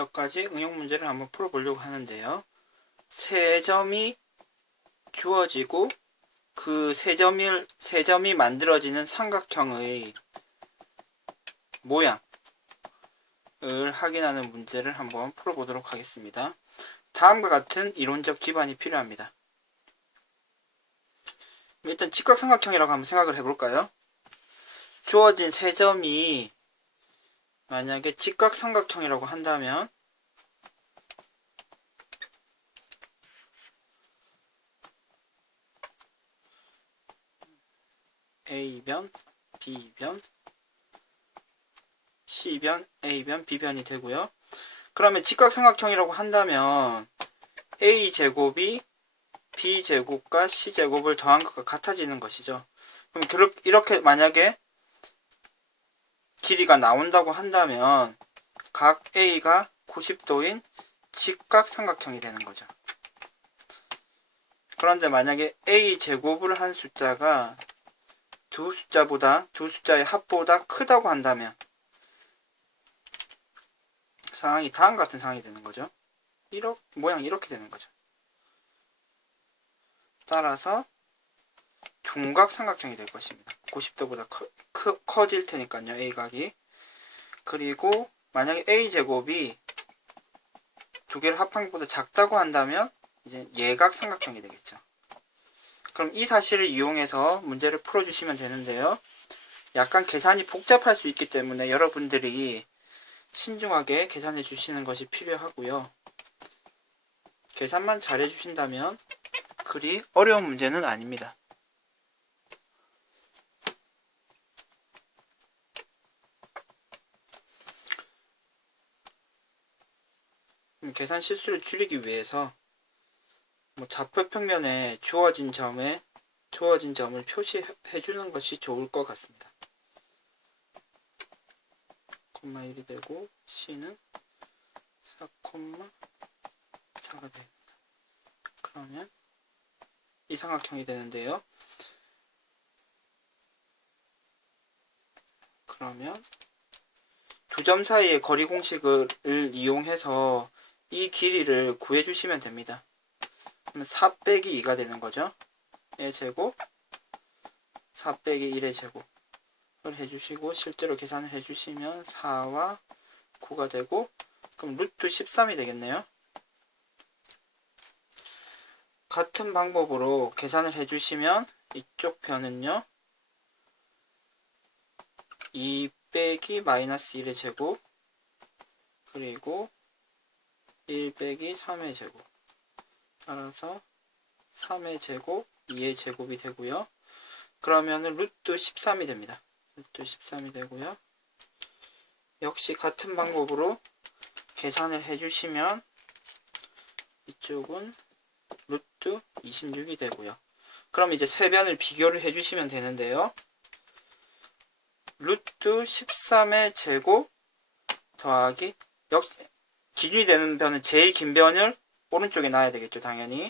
몇 가지 응용 문제를 한번 풀어보려고 하는데요. 세 점이 주어지고 그 세 점이 만들어지는 삼각형의 모양을 확인하는 문제를 한번 풀어보도록 하겠습니다. 다음과 같은 이론적 기반이 필요합니다. 일단 직각삼각형이라고 한번 생각을 해볼까요? 주어진 세 점이 만약에 직각삼각형이라고 한다면 A변, B변, C변, A변, B변이 되고요. 그러면 직각삼각형이라고 한다면 A제곱이 B제곱과 C제곱을 더한 것과 같아지는 것이죠. 그럼 이렇게 만약에 길이가 나온다고 한다면 각 A가 90도인 직각삼각형이 되는 거죠. 그런데 만약에 A제곱을 한 숫자가 두 숫자의 합보다 크다고 한다면 상황이 다음과 같은 상황이 되는 거죠. 모양이 이렇게 되는 거죠. 따라서 둔각삼각형이 될 것입니다. 90도보다 커질 테니까요. A각이. 그리고 만약에 A제곱이 두 개를 합한 것보다 작다고 한다면 이제 예각삼각형이 되겠죠. 그럼 이 사실을 이용해서 문제를 풀어주시면 되는데요. 약간 계산이 복잡할 수 있기 때문에 여러분들이 신중하게 계산해 주시는 것이 필요하고요. 계산만 잘 해주신다면 그리 어려운 문제는 아닙니다. 계산 실수를 줄이기 위해서 좌표 평면에 주어진 점을 표시해 주는 것이 좋을 것 같습니다. 1이 되고 C는 4,4가 됩니다. 그러면 이 삼각형이 되는데요. 그러면 두 점 사이의 거리 공식을 이용해서 이 길이를 구해주시면 됩니다. 그러면 4 빼기 2가 되는 거죠. 1의 제곱, 4 빼기 1의 제곱을 해주시고 실제로 계산을 해주시면 4와 9가 되고 그럼 루트 13이 되겠네요. 같은 방법으로 계산을 해주시면 이쪽 편은요 2 빼기 마이너스 1의 제곱 그리고 1 빼기 3의 제곱 따라서 3의 제곱 2의 제곱이 되고요. 그러면은 루트 13이 됩니다. 루트 13이 되고요. 역시 같은 방법으로 계산을 해주시면 이쪽은 루트 26이 되고요. 그럼 이제 세 변을 비교를 해주시면 되는데요. 루트 13의 제곱 더하기 역시 기준이 되는 변은 제일 긴 변을 오른쪽에 놔야 되겠죠. 당연히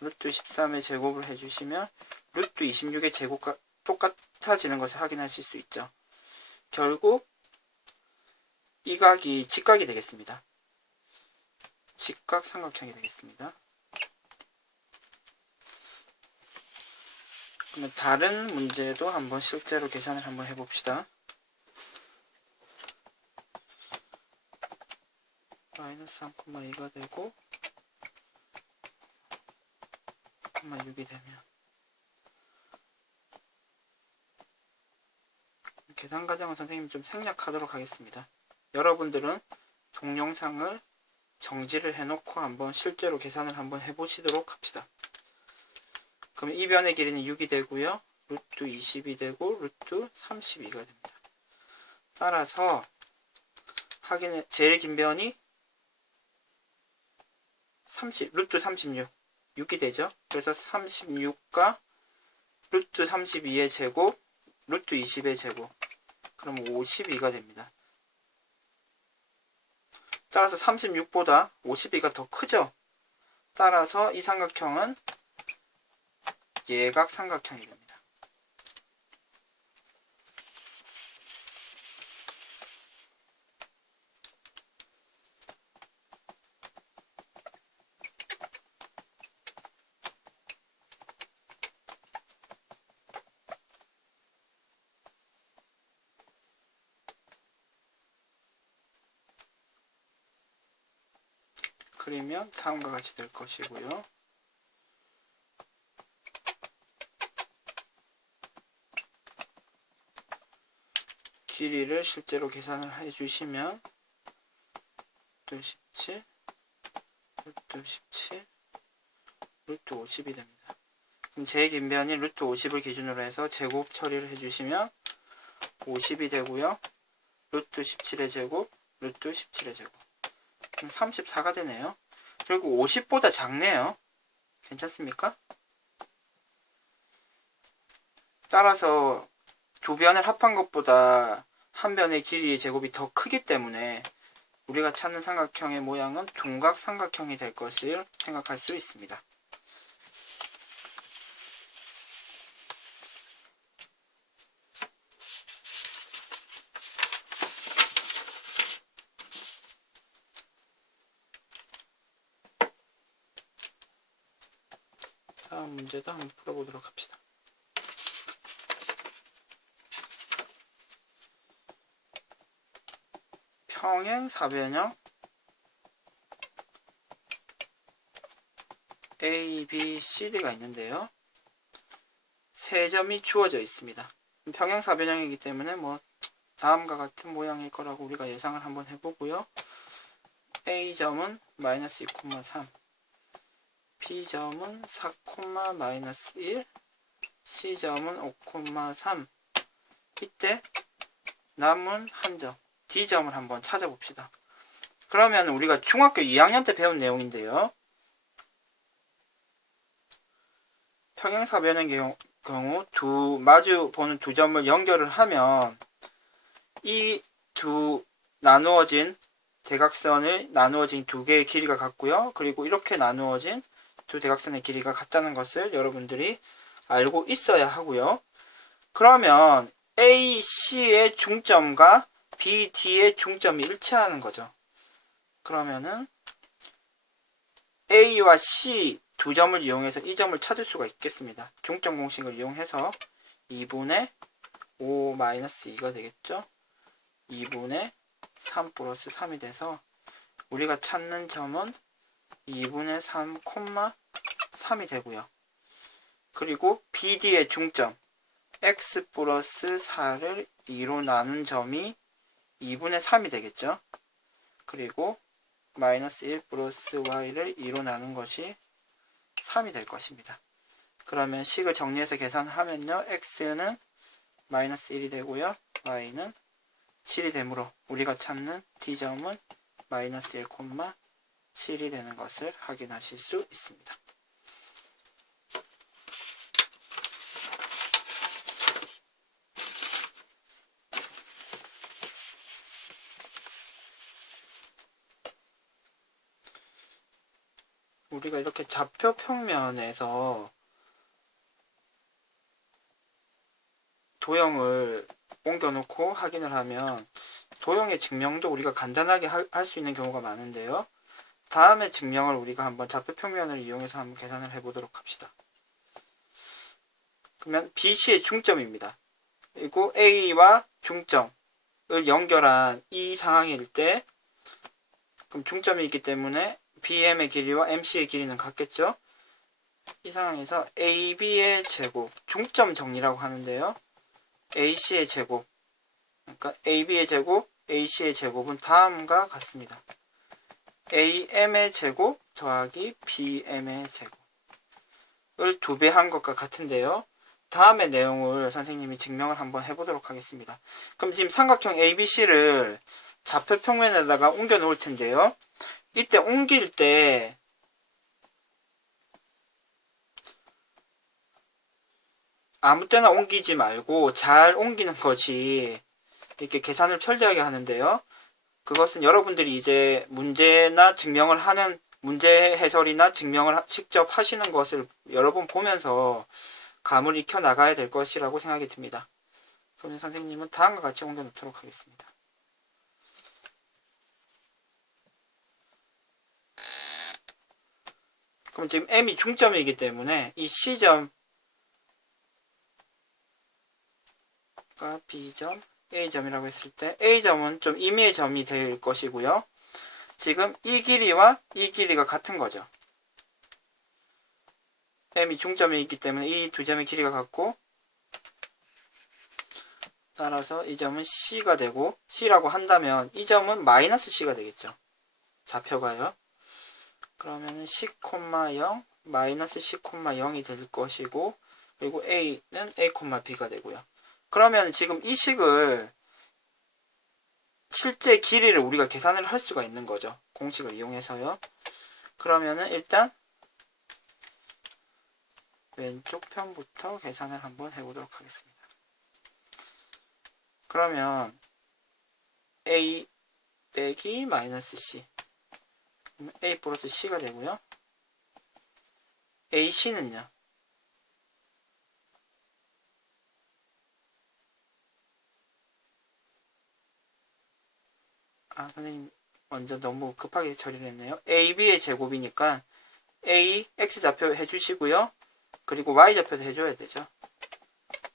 루트 13의 제곱을 해주시면 루트 26의 제곱과 똑같아지는 것을 확인하실 수 있죠. 결국 이 각이 직각이 되겠습니다. 직각삼각형이 되겠습니다. 그러면 다른 문제도 한번 실제로 계산을 한번 해봅시다. 마이너스 3,2가 되고 6이 되면 계산 과정을 선생님이 좀 생략하도록 하겠습니다. 여러분들은 동영상을 정지를 해놓고 한번 실제로 계산을 한번 해보시도록 합시다. 그럼 이 변의 길이는 6이 되고요. 루트 20이 되고 루트 32가 됩니다. 따라서 제일 긴 변이 루트 36 6이 되죠. 그래서 36과 루트 32의 제곱 루트 20의 제곱 그럼 52가 됩니다. 따라서 36보다 52가 더 크죠. 따라서 이 삼각형은 예각삼각형이 됩니다. 그리면 다음과 같이 될 것이고요. 길이를 실제로 계산을 해주시면 루트 17, 루트 17, 루트 50이 됩니다. 그럼 제 긴변이 루트 50을 기준으로 해서 제곱 처리를 해주시면 50이 되고요. 루트 17의 제곱, 루트 17의 제곱. 그럼 34가 되네요. 그리고 50보다 작네요. 괜찮습니까? 따라서 두 변을 합한 것보다 한 변의 길이의 제곱이 더 크기 때문에 우리가 찾는 삼각형의 모양은 둔각삼각형이 될 것을 생각할 수 있습니다. 다음 문제도 한번 풀어보도록 합시다. 평행 사변형 A, B, C, D가 있는데요. 세 점이 주어져 있습니다. 평행 사변형이기 때문에 다음과 같은 모양일 거라고 우리가 예상을 한번 해보고요. A점은 마이너스 2,3, B점은 4, 마이너스 1, C점은 5,3. 이때 남은 한 점, D점을 한번 찾아봅시다. 그러면 우리가 중학교 2학년 때 배운 내용인데요. 평행사변의 경우 마주 보는 두 점을 연결을 하면 이 두 나누어진 대각선의 나누어진 두 개의 길이가 같고요. 그리고 이렇게 나누어진 두 대각선의 길이가 같다는 것을 여러분들이 알고 있어야 하고요. 그러면 A, C의 중점과 B, D의 중점이 일치하는 거죠. 그러면은 A와 C 두 점을 이용해서 이 점을 찾을 수가 있겠습니다. 중점 공식을 이용해서 2분의 5-2가 되겠죠. 2분의 3 플러스 3이 돼서 우리가 찾는 점은 2분의 3, 3이 되고요. 그리고 BD의 중점 x 플러스 4를 2로 나눈 점이 2분의 3이 되겠죠. 그리고 마이너스 1 플러스 y를 2로 나눈 것이 3이 될 것입니다. 그러면 식을 정리해서 계산하면요. x는 마이너스 1이 되고요. y는 7이 되므로 우리가 찾는 d점은 마이너스 1, 7이 되는 것을 확인하실 수 있습니다. 우리가 이렇게 좌표 평면에서 도형을 옮겨놓고 확인을 하면 도형의 증명도 우리가 간단하게 할 수 있는 경우가 많은데요. 다음의 증명을 우리가 한번 좌표 평면을 이용해서 한번 계산을 해보도록 합시다. 그러면 BC의 중점입니다. 그리고 A와 중점을 연결한 이 상황일 때 그럼 중점이 있기 때문에 BM의 길이와 MC의 길이는 같겠죠. 이 상황에서 AB의 제곱, 중점 정리라고 하는데요. AC의 제곱, 그러니까 AB의 제곱, AC의 제곱은 다음과 같습니다. AM의 제곱 더하기 BM의 제곱을 2배 한 것과 같은데요. 다음의 내용을 선생님이 증명을 한번 해보도록 하겠습니다. 그럼 지금 삼각형 ABC를 좌표 평면에다가 옮겨 놓을 텐데요. 이때 옮길 때 아무 때나 옮기지 말고 잘 옮기는 것이 이렇게 계산을 편리하게 하는데요. 그것은 여러분들이 이제 문제나 증명을 하는 문제 해설이나 증명을 직접 하시는 것을 여러 번 보면서 감을 익혀 나가야 될 것이라고 생각이 듭니다. 그러면 선생님은 다음과 같이 옮겨 놓도록 하겠습니다. 그럼 지금 M이 중점이기 때문에 이 C점과 B점, A점이라고 했을 때 A점은 좀 임의의 점이 될 것이고요. 지금 이 길이와 이 길이가 같은 거죠. m이 중점에 있기 때문에 이 두 점의 길이가 같고, 따라서 이 점은 c가 되고, c라고 한다면 이 점은 마이너스 c가 되겠죠. 좌표가요. 그러면은 c, 0 마이너스 c, 0이 될 것이고, 그리고 a는 a, b가 되고요. 그러면 지금 이 식을 실제 길이를 우리가 계산을 할 수가 있는 거죠. 공식을 이용해서요. 그러면은 일단 왼쪽 편부터 계산을 한번 해보도록 하겠습니다. 그러면 a 빼기 마이너스 c, a 플러스 c가 되고요. ac는요. 선생님 먼저 너무 급하게 처리를 했네요. ab의 제곱이니까 a, x좌표 해주시고요. 그리고 y좌표도 해줘야 되죠.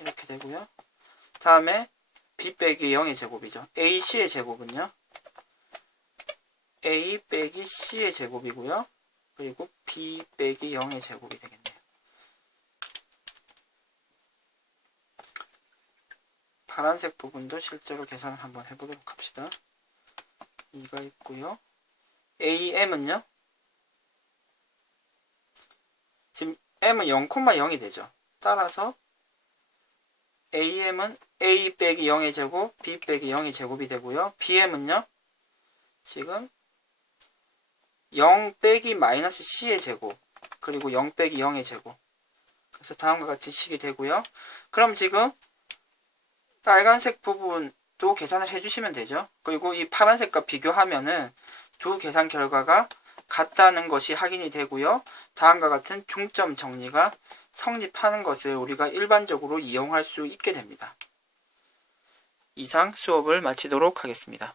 이렇게 되고요. 다음에 b 빼기 0의 제곱이죠. ac의 제곱은요. a 빼기 c의 제곱이고요. 그리고 b 빼기 0의 제곱이 되겠네요. 파란색 부분도 실제로 계산을 한번 해보도록 합시다. 2가 있고요. am은요. 지금 m은 0,0이 되죠. 따라서 am은 a 빼기 0의 제곱, b 빼기 0의 제곱이 되고요. bm은요. 지금 0 빼기 마이너스 c의 제곱, 그리고 0 빼기 0의 제곱. 그래서 다음과 같이 식이 되고요. 그럼 지금 빨간색 부분도 계산을 해주시면 되죠. 그리고 이 파란색과 비교하면은 두 계산 결과가 같다는 것이 확인이 되고요. 다음과 같은 중점 정리가 성립하는 것을 우리가 일반적으로 이용할 수 있게 됩니다. 이상 수업을 마치도록 하겠습니다.